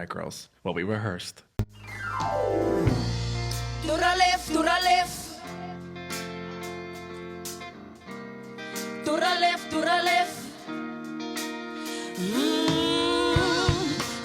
Alright, girls. Well, we rehearsed. To the left, to the left. To the left, to the left.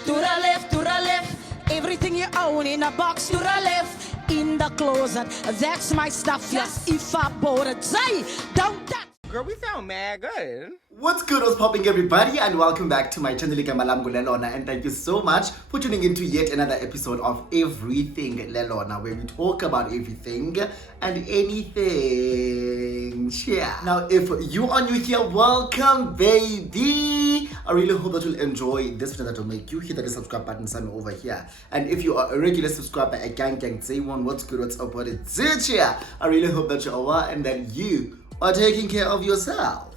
To the left, to the left. Everything you own in a box. To the left, in the closet. That's my stuff. Yes, if I bought it, say, don't touch. Girl, we sound mad good. What's good, what's popping, everybody, and welcome back to my channel Lelona, and thank you so much for tuning into yet another episode of Everything Lelona, where we talk about everything and anything. Yeah. Now, if you are new here, welcome, baby. I really hope that you'll enjoy this video that will make you hit the subscribe button somewhere over here. And if you are a regular subscriber, a gang, say one, what's good, what's up, what it's here. I really hope that you are and that you are taking care of yourself.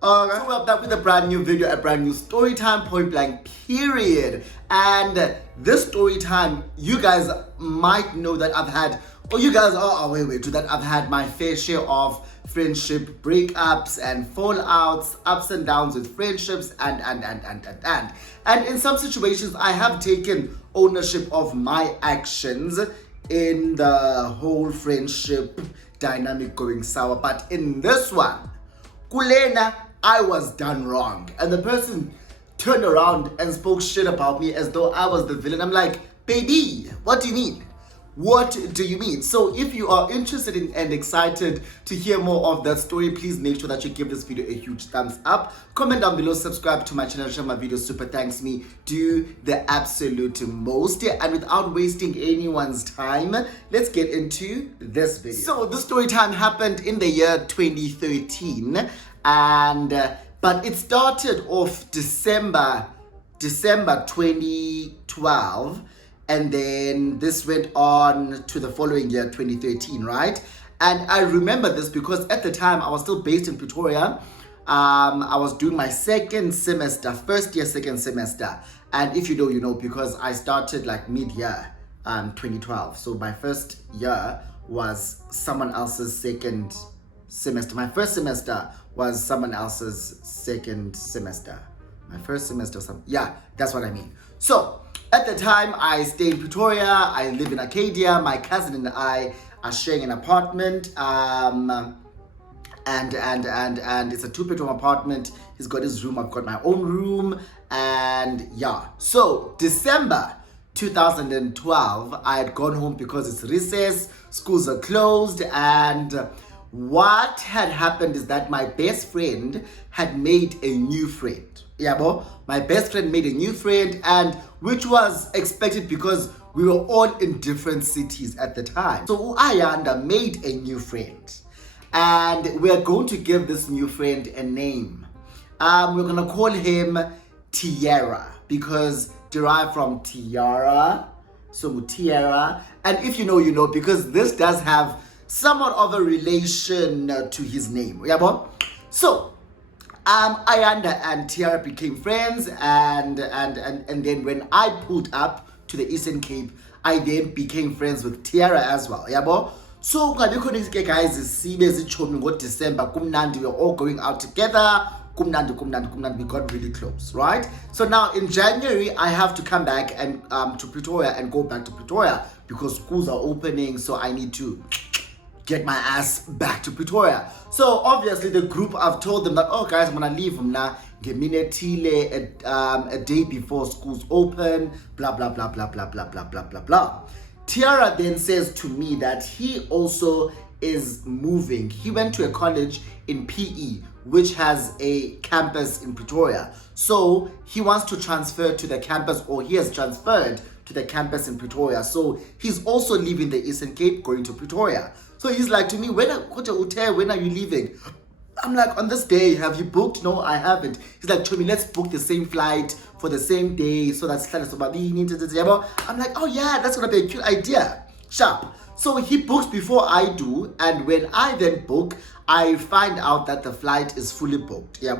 Alright, so we're back with a brand new video, a brand new story time, point blank period. And this story time, you guys might know that I've had, or you guys are aware to that I've had my fair share of friendship breakups and fallouts, ups and downs with friendships, and in some situations I have taken ownership of my actions in the whole friendship dynamic going sour. But in this one, Kulena, I was done wrong, and the person turned around and spoke shit about me as though I was the villain. I'm like, baby, what do you mean? What do you mean? So if you are interested in and excited to hear more of that story, please make sure that you give this video a huge thumbs up. Comment down below, subscribe to my channel, share my videos, super thanks me. Do the absolute most. And without wasting anyone's time, let's get into this video. So this story time happened in the year 2013, and but it started off December 2012. And then this went on to the following year, 2013, right? And I remember this because at the time I was still based in Pretoria. I was doing my second semester, first year, second semester. And if you know, you know, because I started like mid-year, 2012. So my first year was someone else's second semester. My first semester was someone else's second semester. My first semester, yeah, that's what I mean. So at the time, I stay in Pretoria. I live in Arcadia. My cousin and I are sharing an apartment, and it's a two-bedroom apartment. He's got his room. I've got my own room, and yeah. So December 2012, I had gone home because it's recess. Schools are closed, and what had happened is that my best friend had made a new friend. Yeah, bo. My best friend made a new friend, and which was expected because we were all in different cities at the time. So Ayanda made a new friend, and we're going to give this new friend a name. We're gonna call him Tiara because derived from Tiara. So Tiara, and if you know, you know, because this does have somewhat of a relation to his name. Yeah, bo. So Ayanda and Tiara became friends, and then when I pulled up to the Eastern Cape, I then became friends with Tiara as well. Yabo. So guys, December, we were all going out together. We got really close, right? So now in January, I have to come back and to Pretoria and go back to Pretoria because schools are opening, so I need to get my ass back to Pretoria. So obviously the group, I've told them that, oh guys, I'm gonna leave now, a day before schools open, blah blah blah blah blah blah blah blah blah blah. Tiara then says to me that he also is moving. He went to a college in PE which has a campus in Pretoria, so he wants to transfer to the campus, or he has transferred to the campus in Pretoria. So he's also leaving the Eastern Cape, going to Pretoria. So he's like to me, when are you leaving? I'm like, on this day, have you booked? No, I haven't. He's like, Chomi, let's book the same flight for the same day. So that's I'm like, oh yeah, that's gonna be a cute idea. Sharp. So he books before I do, and when I then book, I find out that the flight is fully booked. Yeah,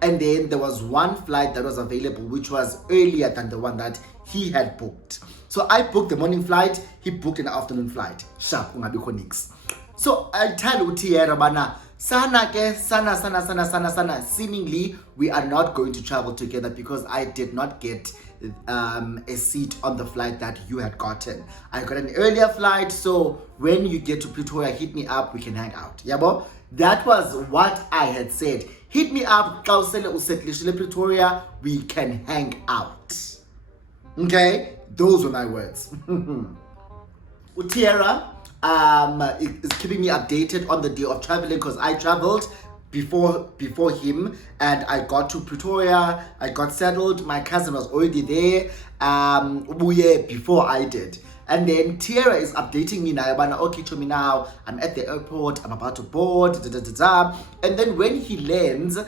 and then there was one flight that was available, which was earlier than the one that he had booked. So I booked the morning flight, he booked an afternoon flight. Sharp, ungabikho nix. So I tell Tiara bana, sana, seemingly we are not going to travel together because I did not get a seat on the flight that you had gotten. I got an earlier flight, so when you get to Pretoria, hit me up, we can hang out. Yabo? That was what I had said. Hit me up, Pretoria, we can hang out. Okay? Those were my words. Tiara is keeping me updated on the day of traveling because I traveled before him, and I got to Pretoria, I got settled, my cousin was already there before I did. And then Tiara is updating me now, okay, to me now, I'm at the airport, I'm about to board, and then when he lands,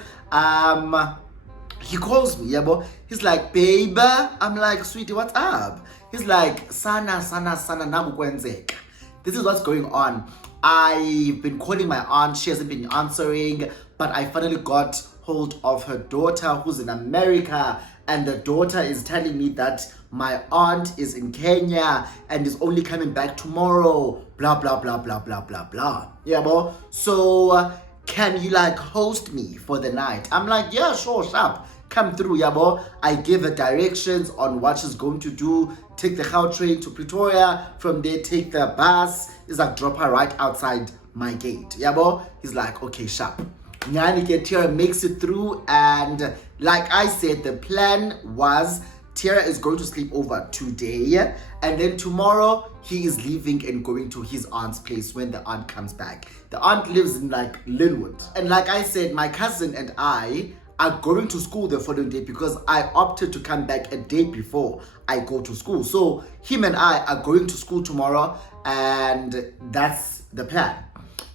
he calls me, he's like, babe, I'm like, sweetie, what's up? He's like, sana nangu kwenzeka. This is what's going on. I've been calling my aunt, she hasn't been answering, but I finally got hold of her daughter who's in America, and the daughter is telling me that my aunt is in Kenya and is only coming back tomorrow, blah blah blah blah blah blah blah. Yeah, bo. So can you like host me for the night? I'm like, yeah, sure, sharp, come through, yabo. I give her directions on what she's going to do. Take the Gautrain train to Pretoria, from there take the bus. Is like drop her right outside my gate, yabo. He's like, okay, sharp. Nyani Tiara makes it through, and like I said, the plan was Tiara is going to sleep over today, and then tomorrow he is leaving and going to his aunt's place when the aunt comes back. The aunt lives in like Linwood, and like I said, my cousin and I are going to school the following day because I opted to come back a day before I go to school. So him and I are going to school tomorrow, and that's the plan.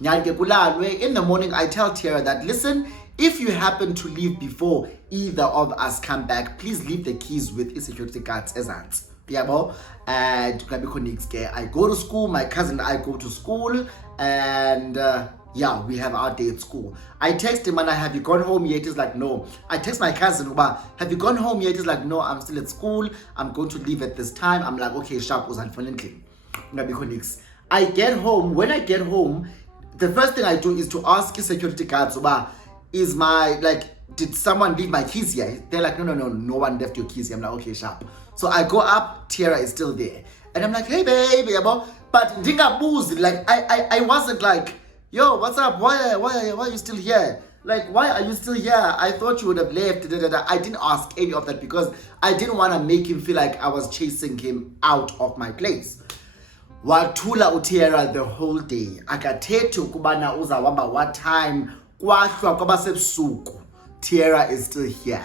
In the morning, I tell Tiara that, listen, if you happen to leave before either of us come back, please leave the keys with security guards as aunts. And I go to school, my cousin and I go to school, and we have our day at school. I text him and have you gone home yet? He's like, no. I text my cousin, have you gone home yet? He's like, no, I'm still at school. I'm going to leave at this time. I'm like, okay, sharp, was unfortunately. I get home. When I get home, the first thing I do is to ask security guards, is my, like, did someone leave my keys here? They're like, no one left your keys here. I'm like, okay, sharp. So I go up, Tiara is still there. And I'm like, hey, baby, but dinga like, I wasn't like, yo, what's up? Why are you still here? Like, why are you still here? I thought you would have left. I didn't ask any of that because I didn't want to make him feel like I was chasing him out of my place. Wathula uTiara the whole day. Akathethe ukubana uzawamba what time kwahlwa kwabasebusuku. Tiara is still here.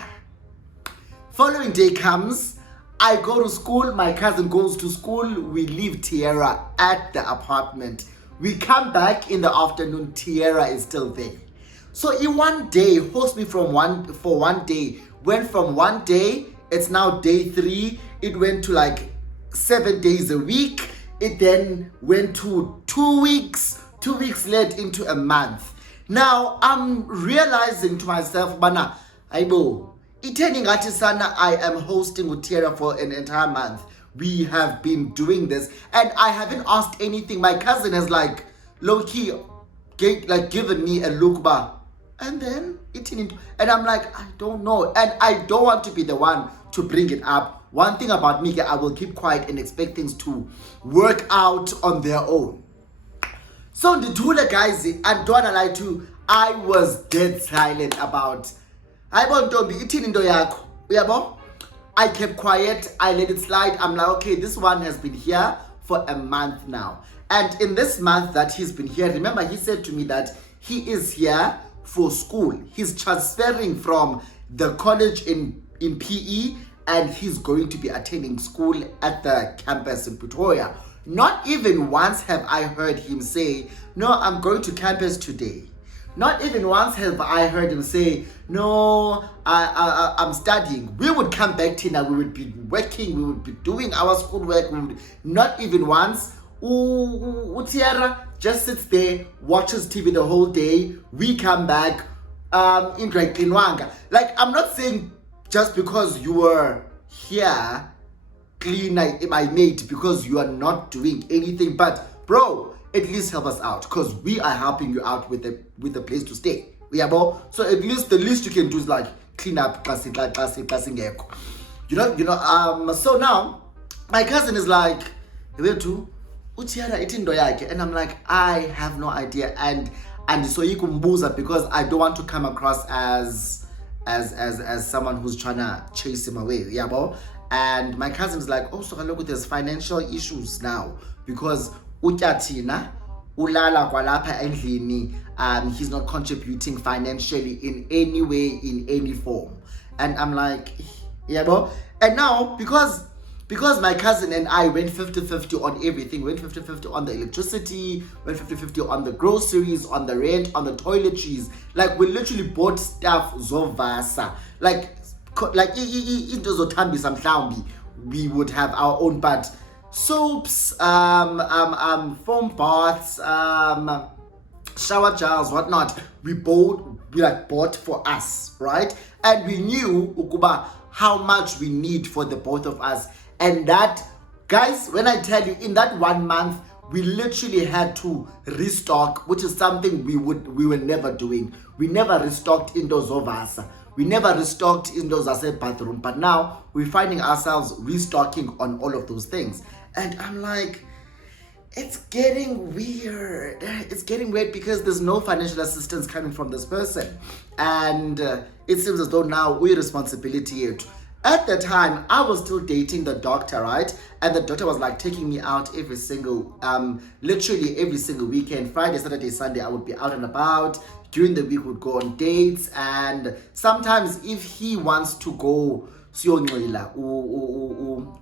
Following day comes, I go to school, my cousin goes to school, we leave Tiara at the apartment. We come back in the afternoon, Tiara is still there. So in one day, host me for one day. Went from one day, it's now day 3. It went to like 7 days a week. It then went to 2 weeks. 2 weeks led into a month. Now I'm realizing to myself, bana, aibo, itening sana, I am hosting with Tiara for an entire month. We have been doing this, and I haven't asked anything. My cousin has like low-key given me a look, and then eating, and I'm like, I don't know, and I don't want to be the one to bring it up. One thing about me, I will keep quiet and expect things to work out on their own. So the two guys, and don't lie to you, I was dead silent about. I want to be eating in doyako. I kept quiet. I let it slide. I'm like, okay, this one has been here for a month now. And in this month that he's been here, remember he said to me that he is here for school. He's transferring from the college in PE, and he's going to be attending school at the campus in Pretoria. Not even once have I heard him say, no, I'm going to campus today. Not even once have I heard him say, no, I'm studying. We would come back, Tina, we would be working, we would be doing our schoolwork. Not even once. Tiara just sits there, watches TV the whole day. We come back, in Klinwanga. Like, I'm not saying just because you were here, clean my mate, because you are not doing anything, but bro, at least help us out, because we are helping you out with the place to stay. So at least the least you can do is like clean up. So now my cousin is like, where to? Tiara itindo yake, and I'm like, I have no idea, and so you kumbuza because I don't want to come across as someone who's trying to chase him away, yabo. And my cousin's like, oh, so look, there's financial issues now because utyathina ulala kwalapha endlini, he's not contributing financially in any way, in any form. And I'm like, yabo. And now because my cousin and I went 50-50 on everything, went 50-50 on the electricity, went 50-50 on the groceries, on the rent, on the toiletries. Like, we literally bought stuff zovasa. Like into zothambisa mhlawumbi, we would have our own, but soaps, foam baths, shower gels, whatnot, we bought for us, right? And we knew ukuba how much we need for the both of us. And that, guys, when I tell you, in that 1 month, we literally had to restock, which is something we were never doing. We never restocked in those ovasa. We never restocked in those bathroom. But now we're finding ourselves restocking on all of those things. And I'm like, it's getting weird. It's getting weird because there's no financial assistance coming from this person. And it seems as though now we're responsibility. At the time, I was still dating the doctor, right? And the doctor was like taking me out literally every single weekend. Friday, Saturday, Sunday, I would be out and about. During the week, would go on dates. And sometimes if he wants to go,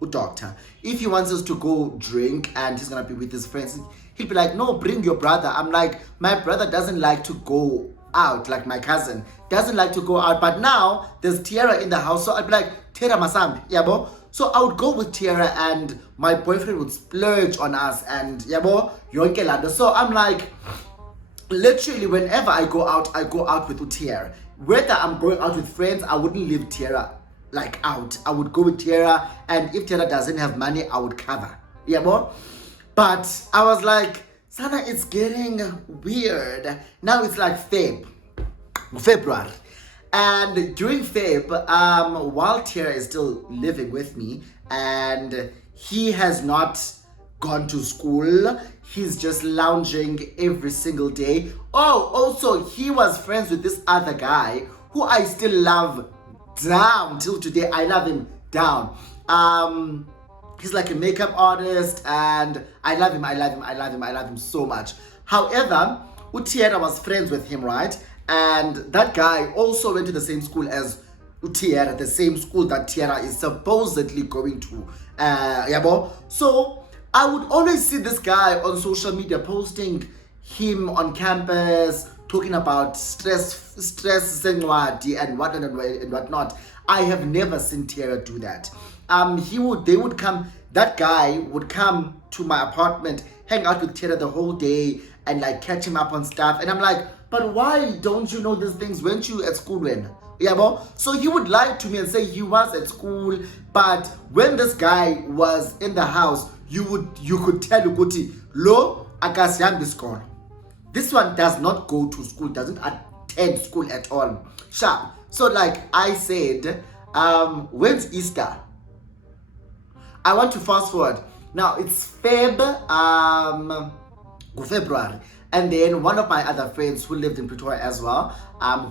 doctor, if he wants us to go drink and he's going to be with his friends, he'll be like, no, bring your brother. I'm like, my brother doesn't like to go out, like my cousin doesn't like to go out, but now there's Tiara in the house, so I'd be like, Tiara masambi, yabo. So I would go with Tiara and my boyfriend would splurge on us and yabo, yonke lado. So I'm like, literally whenever I go out with Tiara. Whether I'm going out with friends, I wouldn't leave Tiara like out. I would go with Tiara, and if Tiara doesn't have money, I would cover, yabo. But I was like, Sana, it's getting weird. Now it's like February. And during Feb, while Tiara is still living with me and he has not gone to school, he's just lounging every single day. Oh, also, he was friends with this other guy who I still love down till today. I love him down. He's like a makeup artist and I love him so much. However, Tiara was friends with him, right? And that guy also went to the same school as Tiara, the same school that Tiara is supposedly going to. Yabo. So I would always see this guy on social media posting him on campus, talking about stress and whatnot. I have never seen Tiara do that. That guy would come to my apartment, hang out with Tiara the whole day and like catch him up on stuff. And I'm like, but why don't you know these things? Weren't you at school when? Yeah, bo? So he would lie to me and say he was at school, but when this guy was in the house, you could tell Uguti, lo, akasiyambi school. This one does not go to school, doesn't attend school at all. Sharp. So like I said, when's Easter? I want to fast forward. Now it's February. And then one of my other friends who lived in Pretoria as well,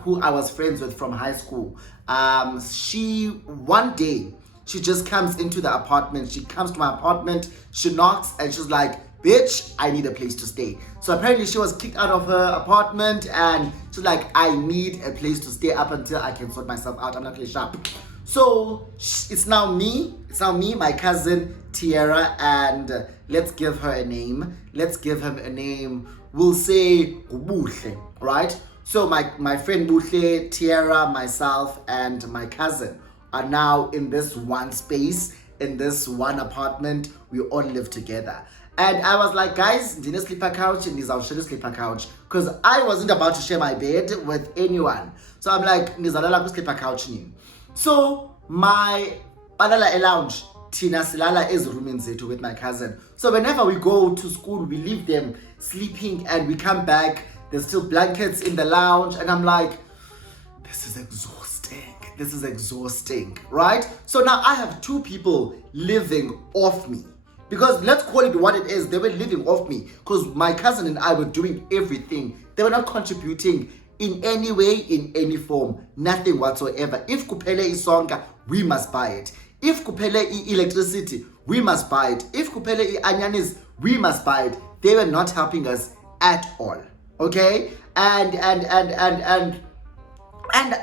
who I was friends with from high school, one day she just comes into the apartment. She comes to my apartment, she knocks and she's like, bitch, I need a place to stay. So apparently she was kicked out of her apartment and she's like, I need a place to stay up until I can sort myself out. I'm not really sharp. So it's now me, my cousin Tiara, and let's give her a name. Let's give him a name. We'll say Buhle, right? So my friend Buhle, Tiara, myself, and my cousin are now in this one space, in this one apartment. We all live together. And I was like, guys, ndine sleeper couch, and I'll share the sleeper couch. Because I wasn't about to share my bed with anyone. So I'm like, nizalala sleeper couch ni. So my balala lounge, Tina Silala is rooming zethu with my cousin. So whenever we go to school, we leave them sleeping and we come back. There's still blankets in the lounge. And I'm like, this is exhausting. this is exhausting, right? So now I have two people living off me. Because let's call it what it is, they were living off me. Because my cousin and I were doing everything. They were not contributing in any way, in any form, nothing whatsoever. If kupele isonka, we must buy it. If kupele electricity, we must buy it. If kupele anyanis, we must buy it. They were not helping us at all. Okay? And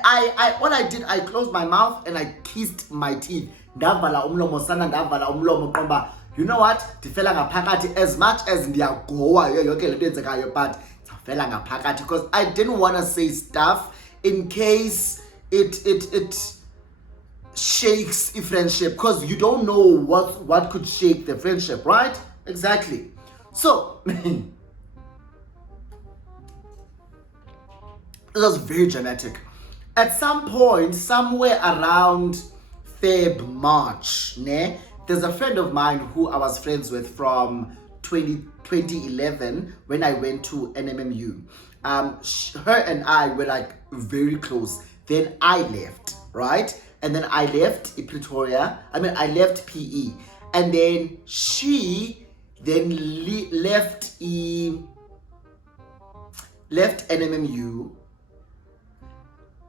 I what I did, I closed my mouth and I kissed my teeth. Ndavala umlomo sana, ndavala umlomo qomba. You know what? Ndifela ngaphakathi as much as ndiyagowa yonke lento enzekayo, but ndifela ngaphakathi because I didn't want to say stuff in case it shakes a friendship, because you don't know what could shake the friendship, right? Exactly. So it was very dramatic. At some point, somewhere around Feb, March, there's a friend of mine who I was friends with from 2011 when I went to NMMU. Her and I were like very close. Then I left, right? And then I left Pretoria. I left PE. And then she then left NMMU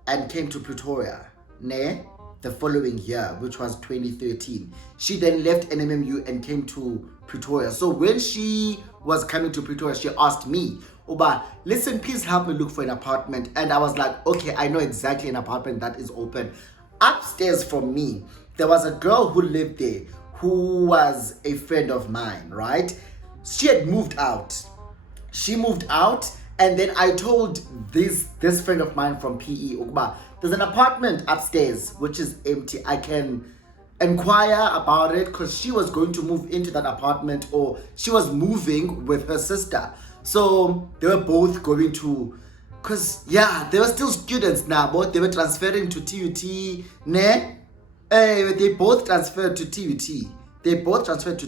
and came to Pretoria, the following year, which was 2013. She then left NMMU and came to Pretoria. So when she was coming to Pretoria, she asked me, Oba, listen, please help me look for an apartment. And I was like, okay, I know exactly an apartment that is open. Upstairs from me, there was a girl who lived there who was a friend of mine, right? She had moved out. She moved out, and then I told this friend of mine from PE, Oba, there's an apartment upstairs which is empty. I can inquire about it, because she was going to move into that apartment, or she was moving with her sister. So they were both going to, because they were still students now, but they were transferring to TUT, they both transferred to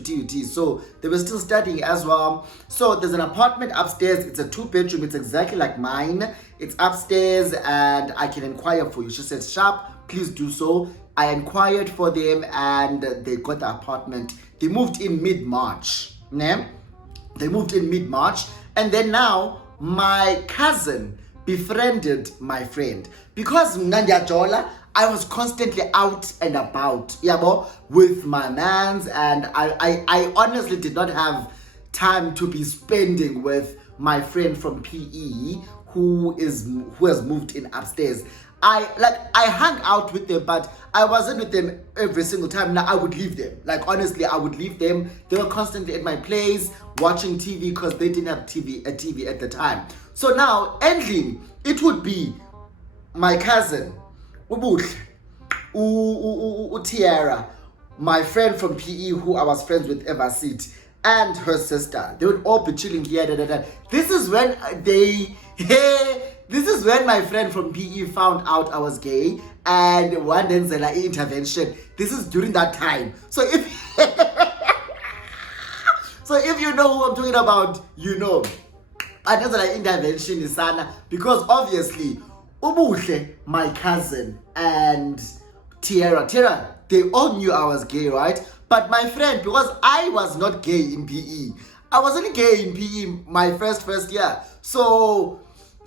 TUT. So they were still studying as well. So there's an apartment upstairs. It's a 2-bedroom. It's exactly like mine. It's upstairs, and I can inquire for you. She said, sharp, please do so. I inquired for them, and they got the apartment. They moved in mid-March. They moved in mid-March. And then now, my cousin befriended my friend. Because Nandya Jola, I was constantly out and about, with my mans, and I honestly did not have time to be spending with my friend from PE who has moved in upstairs. I hung out with them, but I wasn't with them every single time. Now I would leave them. Like, honestly, I would leave them. They were constantly at my place watching TV, because they didn't have a TV at the time. So now, ending, it would be my cousin, Tiara, my friend from PE who I was friends with ever since, and her sister. They would all be chilling here. This is when this is when my friend from PE found out I was gay, and one Denzela intervention. This is during that time. So if you know who I'm talking about, you know. And Denzela intervention is sana, because obviously Ubuhle, my cousin, and Tiara, they all knew I was gay, right? But my friend, because I was not gay in PE, I wasn't gay in PE my first year. So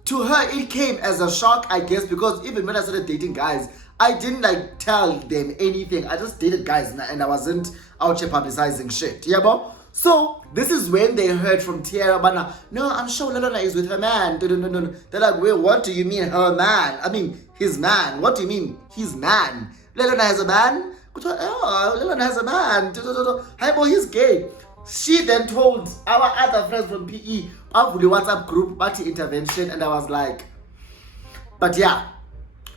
to her, it came as a shock, I guess, because even when I started dating guys, I didn't tell them anything. I just dated guys, and I wasn't out here publicizing shit. So this is when they heard from Tiara, but no, I'm sure Lelona is with her man. No. They're like, wait, what do you mean her man? I mean, his man. What do you mean his man? Lelona has a man? Oh, Lelona has a man. Hi, boy, he's gay. She then told our other friends from PE, of the WhatsApp group, party intervention, and I was like, but yeah.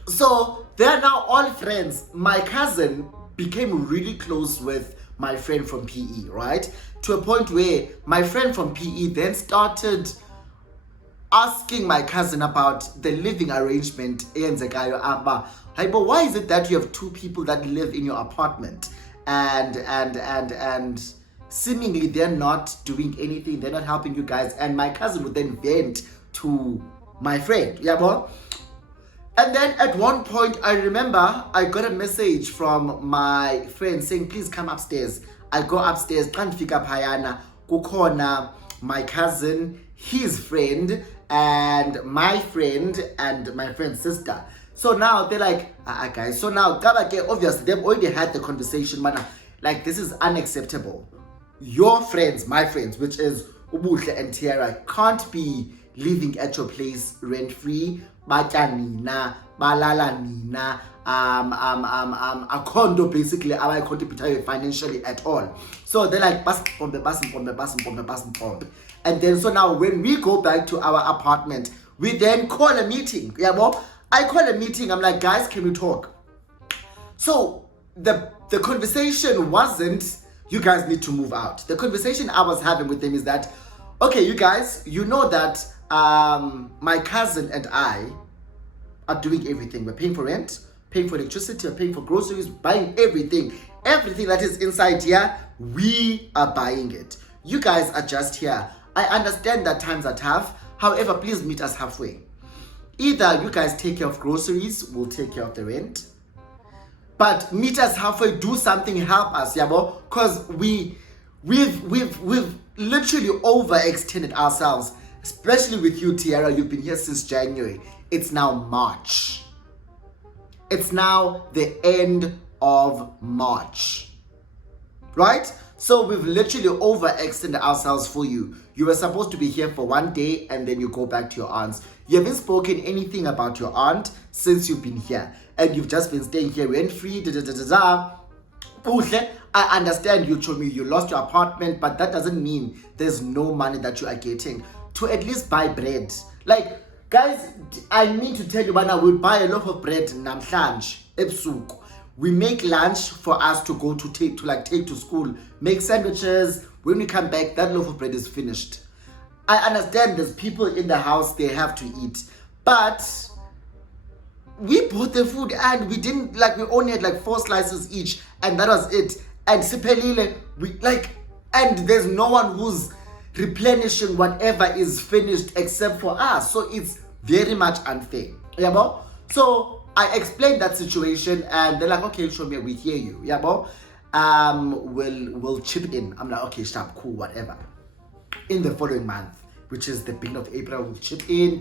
So they're now all friends. My cousin became really close with my friend from PE, right? To a point where my friend from PE then started asking my cousin about the living arrangement. But why is it that you have two people that live in your apartment, and seemingly they're not doing anything, they're not helping you guys? And my cousin would then vent to my friend. And then at one point, I remember I got a message from my friend saying, please come upstairs. I go upstairs, can't fika payana, kukhona, my cousin, his friend, and my friend's sister. So now they're like, guys, so now, obviously, they've already had the conversation, man. Like, this is unacceptable. Your friends, my friends, which is Ubuhle and Tiara, can't be living at your place rent-free. Batya nina, balala nina, a condo basically, I can't be financially at all. So they're like, and then so now when we go back to our apartment, we then call a meeting. Yeah, well, I call a meeting. I'm like, guys, can we talk? So the conversation wasn't, you guys need to move out. The conversation I was having with them is that, okay, you guys, you know that my cousin and I are doing everything. We're paying for rent, paying for electricity, we're paying for groceries, buying everything. Everything that is inside here, we are buying it. You guys are just here. I understand that times are tough. However, please meet us halfway. Either you guys take care of groceries, we'll take care of the rent. But meet us halfway, do something, help us, yabo. Because we've literally overextended ourselves. Especially with you, Tiara, you've been here since January. It's now March. It's now the end of March. Right? So we've literally overextended ourselves for you. You were supposed to be here for one day and then you go back to your aunt's. You haven't spoken anything about your aunt since you've been here. And you've just been staying here rent-free, I understand you told me you lost your apartment, but that doesn't mean there's no money that you are getting to at least buy bread. Like, guys, I need to tell you right now, we'll buy a loaf of bread namhlanje ebusuku. We make lunch for us to go to take to school, make sandwiches. When we come back, that loaf of bread is finished. I understand there's people in the house, they have to eat, but we bought the food and we didn't, we only had 4 slices each, and that was it. And siphelile, and there's no one who's replenishing whatever is finished except for us. So it's very much unfair. Yabo? So I explained that situation and they're like, okay, show me, we hear you. Yabo? We'll chip in. I'm like, okay, sharp, cool, whatever. In the following month, which is the beginning of April, we'll chip in.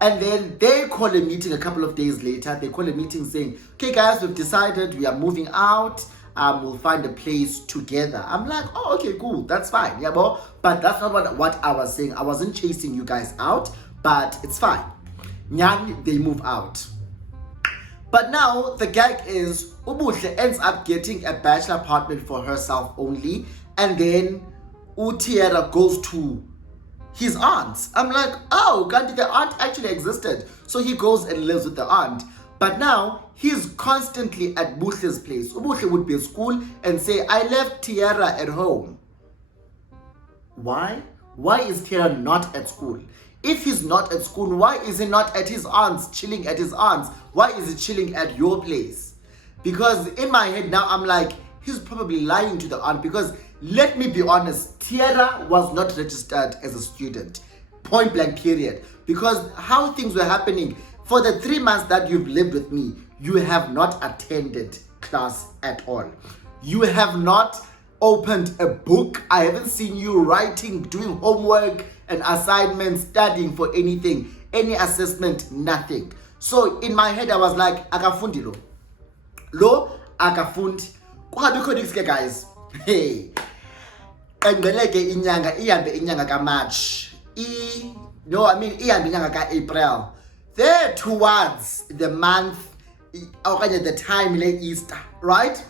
And then they call a meeting a couple of days later. They call a meeting saying, okay guys, we've decided we are moving out. We'll find a place together. I'm like, oh, okay, cool, that's fine, yeah, bro. But that's not what I was saying. I wasn't chasing you guys out, but it's fine. Nyang, they move out. But now the gag is Ubuhle ends up getting a bachelor apartment for herself only, and then Tiara goes to his aunt. I'm like, oh, Gandhi, the aunt actually existed. So he goes and lives with the aunt. But now he's constantly at Buhle's place. Ubuhle would be at school and say, I left Tiara at home. Why? Why is Tiara not at school? If he's not at school, why is he not at his aunt's, chilling at his aunt's? Why is he chilling at your place? Because in my head now, I'm like, he's probably lying to the aunt, because let me be honest, Tiara was not registered as a student. Point blank period. Because how things were happening, for the 3 months that you've lived with me, you have not attended class at all. You have not opened a book. I haven't seen you writing, doing homework and assignments, studying for anything, any assessment, nothing. So in my head, I was like, akafundi lo. Lo, akafundi. Kuhabikho guys. Hey. Engceleke inyanga ka March. Ihambe inyanga ka April. There towards the month, the time like Easter, right?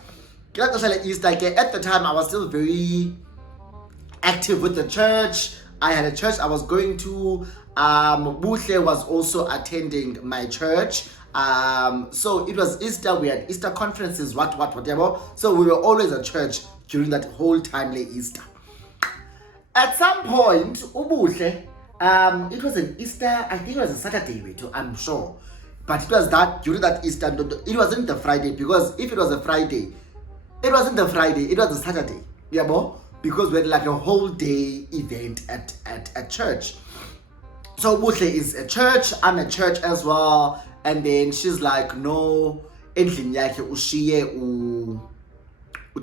Easter, at the time I was still very active with the church. I had a church I was going to. Buhle was also attending my church. So it was Easter, we had Easter conferences, whatever. So we were always at church during that whole time like Easter. At some point, Ubuhle, it was an Easter, I think it was a Saturday, I'm sure. But it was that, during that Easter, it wasn't the Friday, because if it was a Friday, it wasn't the Friday, it was a Saturday. Yeah, bro? Because we had a whole day event at church. So Buhle is a church, I'm a church as well, and then she's like, no, endlini yakhe ushiye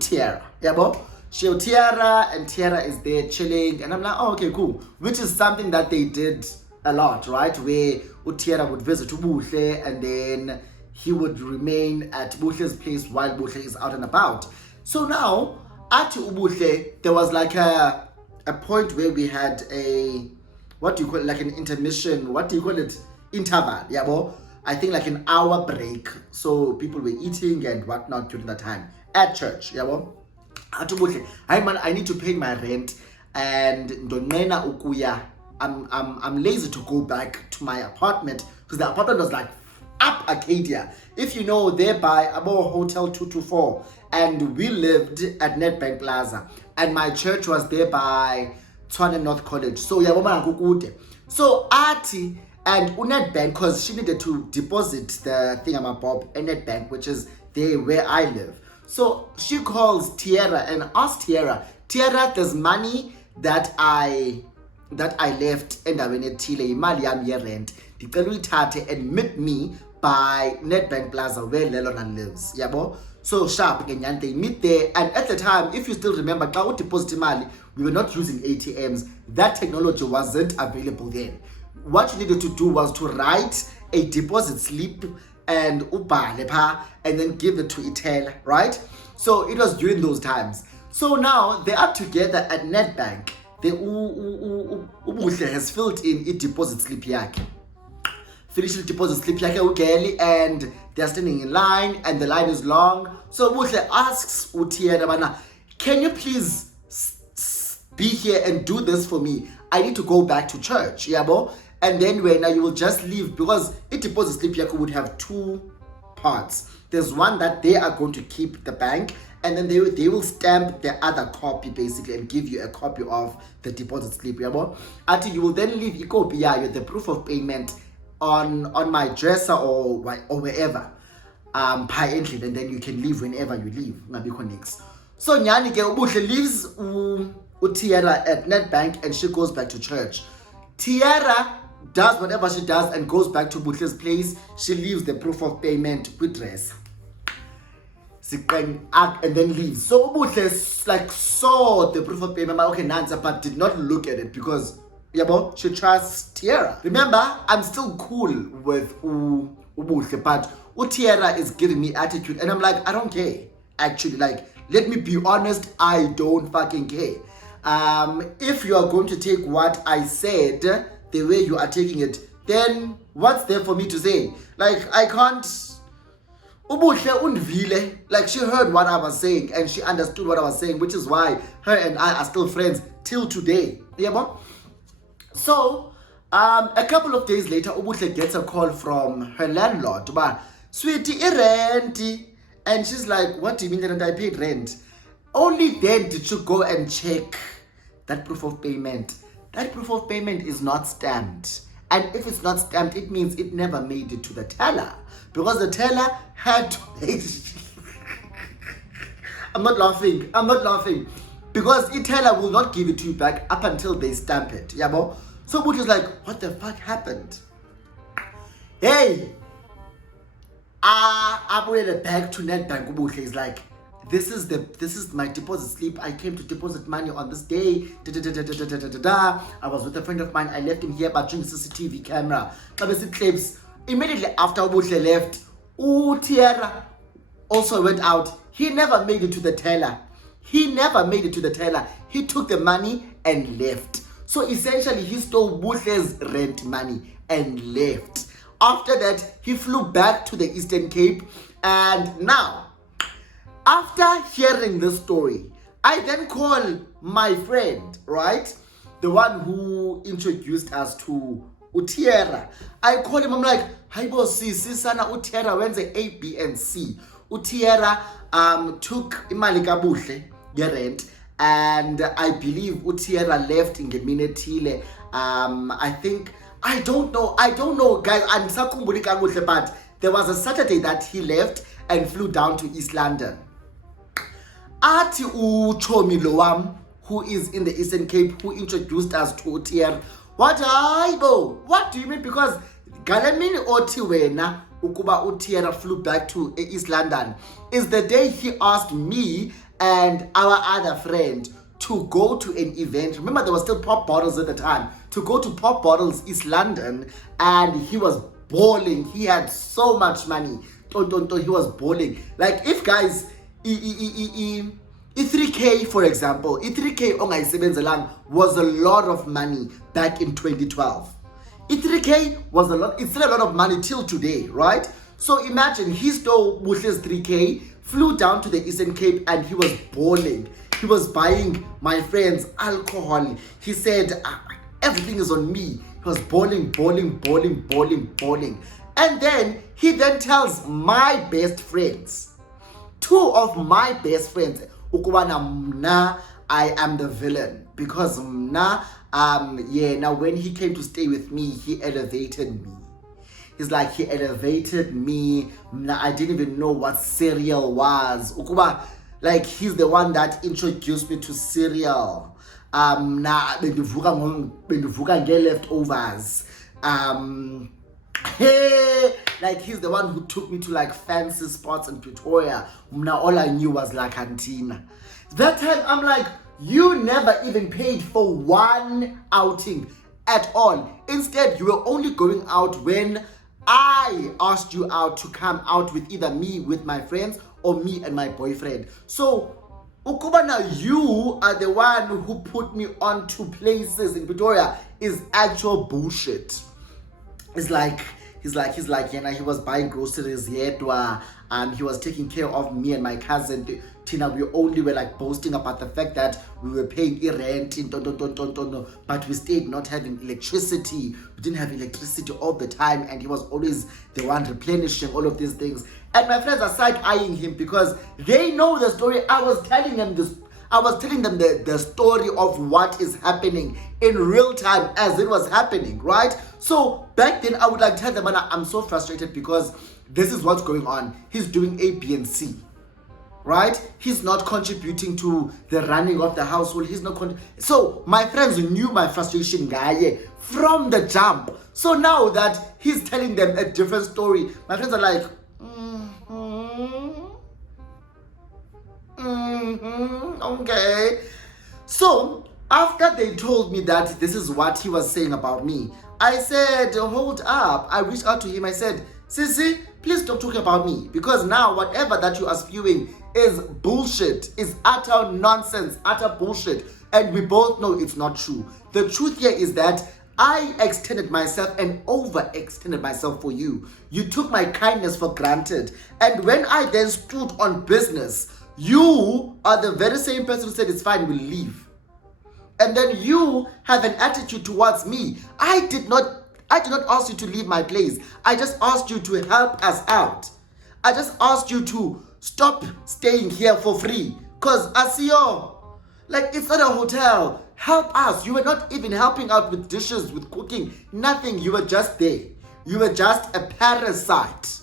Tiara, yabo. She Tiara, and Tiara is there chilling, and I'm like, oh, okay, cool. Which is something that they did a lot, right? Where Tiara would visit Buhle, and then he would remain at Buhle's place while Buhle is out and about. So now, at Ubuhle, there was like a point where we had a, what do you call it, like an intermission, what do you call it, interval, yabo. I think like an hour break, so people were eating and whatnot during that time at church, yabo. Hi man, I need to pay my rent, and ndonqena ukuya. I'm lazy to go back to my apartment because the apartment was like up Arcadia. If you know, there by Abo Hotel 224, and we lived at Nedbank Plaza, and my church was there by Tshwane North College. So yeah, so Artie and Nedbank, because she needed to deposit the thingamabob in Nedbank, which is there where I live. So she calls Tiara and asks Tiara, there's money that I left endaweni ethile, imali yami ye-rent, ndicela uyithathe and meet me by Nedbank Plaza where Lelona lives, yabo. So sharp ke nyani, they meet there, and at the time, if you still remember, xa udeposit imali, we were not using ATMs. That technology wasn't available then. What you needed to do was to write a deposit slip and ubhale pha, and then give it to Itel, right? So it was during those times. So now they are together at Nedbank. The Ubuhle has filled in a deposit slip yakhe. Finished the deposit slip yakhe ugeli, and they're standing in line, and the line is long. So Ubuhle asks Tiara bana, can you please be here and do this for me? I need to go back to church, yabo. And then when you will just leave, because a deposit slip yakhe would have two parts. There's one that they are going to keep the bank, and then they will stamp the other copy basically and give you a copy of the deposit slip, yabo. Until you will then leave a copy, the proof of payment on my dresser or wherever, and then you can leave whenever you leave. So nyani ke Ubuhle leaves Tiara at Nedbank, and she goes back to church. Tiara does whatever she does and goes back to Buhle's place. She leaves the proof of payment with dress, and then leaves. So Buhle like saw the proof of payment, okay, Nanza, but did not look at it because she trusts Tiara. Remember, I'm still cool with Buhle, but Tiara is giving me attitude, and I'm like, I don't care. Actually, like, let me be honest, I don't fucking care. If you are going to take what I said the way you are taking it, then what's there for me to say? Like, I can't. Ubuhle undvile, like, she heard what I was saying and she understood what I was saying, which is why her and I are still friends till today. Yeah, so a couple of days later, Ubuhle gets a call from her landlord, but sweetie, rent. And she's like, what do you mean that I paid rent? Only then did you go and check that proof of payment. That proof of payment is not stamped. And if it's not stamped, it means it never made it to the teller. Because the teller had to pay. I'm not laughing. Because the teller will not give it to you back up until they stamp it. Yabo? So Bush is like, what the fuck happened? Hey! I went back to Nedbank. Ubuhle is like, this is my deposit slip. I came to deposit money on this day. I was with a friend of mine. I left him here by doing CCTV camera. Clips. Immediately after Ubuhle left, Tiara also went out. He never made it to the teller. He took the money and left. So essentially, he stole Buhle's rent money and left. After that, he flew back to the Eastern Cape, and now, after hearing this story, I then call my friend, right? The one who introduced us to Tiara. I call him, I'm like, hi boss, sana Tiara when's the A, B, and C. Tiara took imali kaBuhle, the rent, and I believe Tiara left in the minetile. I don't know, guys. But there was a Saturday that he left and flew down to East London. Ati uchomi loam, who is in the Eastern Cape, who introduced us to Tiara. What do you mean? Because Galamini oti wena ukuba Tiara flew back to East London is the day he asked me and our other friend to go to an event. Remember, there was still Pop Bottles at the time. To go to Pop Bottles East London, and he was balling. He had so much money. He was balling. Like, if guys, E3K, for example, E3K ongayisebenzelang was a lot of money back in 2012. E3K was a lot. It's still a lot of money till today, right? So imagine he stole Bush's 3K, flew down to the Eastern Cape, and he was balling. He was buying my friends alcohol. He said, everything is on me. He was balling. And then he then tells my best friends, two of my best friends, ukubana mna, I am the villain. Because mna, now when he came to stay with me, he elevated me. He's like, he elevated me. Mna, I didn't even know what cereal was. Ukuba, like, he's the one that introduced me to cereal. Bendivuka leftovers. Hey, like, he's the one who took me to like fancy spots in Pretoria. All I knew was La Cantina. That time I'm like, you never even paid for one outing at all. Instead, you were only going out when I asked you out to come out with either me with my friends or me and my boyfriend. So Ukubana, you are the one who put me on to places in Pretoria is actual bullshit. He's like, he was buying groceries yedwa, he was taking care of me and my cousin Tina. We only were like boasting about the fact that we were paying rent in but we stayed not having electricity. We didn't have electricity all the time, and he was always the one replenishing all of these things. And my friends are side-eyeing him because they know the story. I was telling them the story of what is happening in real time as it was happening, right? So back then I would like tell them, I'm so frustrated because this is what's going on. He's doing A, B, and C, right? He's not contributing to the running of the household. He's not so my friends knew my frustration guy from the jump. So now that he's telling them a different story, my friends are like, okay. So after they told me that this is what he was saying about me, I said, hold up. I reached out to him. I said, Sissy, please stop talking about me, because now whatever that you are spewing is bullshit, is utter nonsense, utter bullshit, and we both know it's not true. The truth here is that I extended myself and overextended myself for you. You took my kindness for granted, and when I then stood on business, you are the very same person who said it's fine, we'll leave. And then you have an attitude towards me. I did not ask you to leave my place. I just asked you to help us out. I just asked you to stop staying here for free. Cause Asio, like, it's not a hotel. Help us. You were not even helping out with dishes, with cooking, nothing. You were just there. You were just a parasite,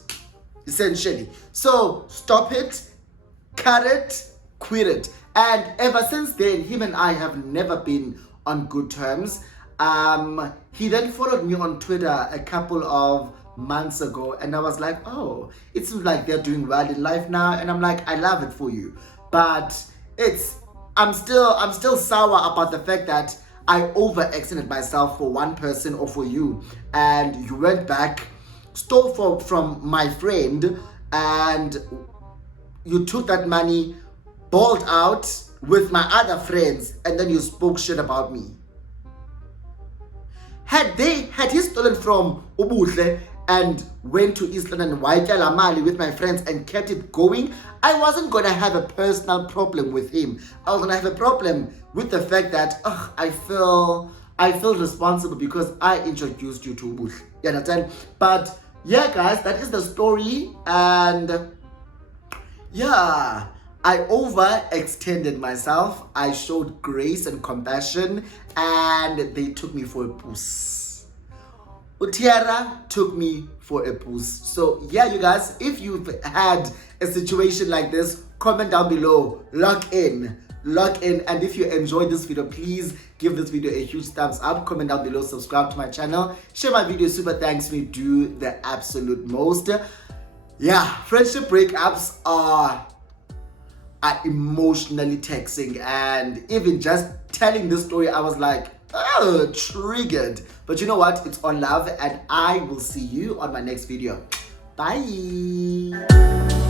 essentially. So stop it, cut it, quit it. And ever since then, him and I have never been on good terms. He then followed me on Twitter a couple of months ago, and I was like, oh, it seems like they're doing well in life now. And I'm like, I love it for you. But I'm still sour about the fact that I overextended myself for one person or for you. And you went back, stole from my friend, and you took that money, balled out with my other friends, and then you spoke shit about me. Had he stolen from Ubuhle and went to East London Mali with my friends and kept it going, I wasn't gonna have a personal problem with him. I was gonna have a problem with the fact that I feel responsible because I introduced you to Ubuhle. You understand? But yeah, guys, that is the story, and yeah, I overextended myself. I showed grace and compassion, and they took me for a puss. Tiara took me for a puss. So yeah, you guys, if you've had a situation like this, comment down below, lock in, lock in. And if you enjoyed this video, please give this video a huge thumbs up, comment down below, subscribe to my channel, share my video, super thanks me, do the absolute most. Yeah, friendship breakups are emotionally taxing, and even just telling this story I was like, oh, triggered. But you know what, it's all love, and I will see you on my next video. Bye.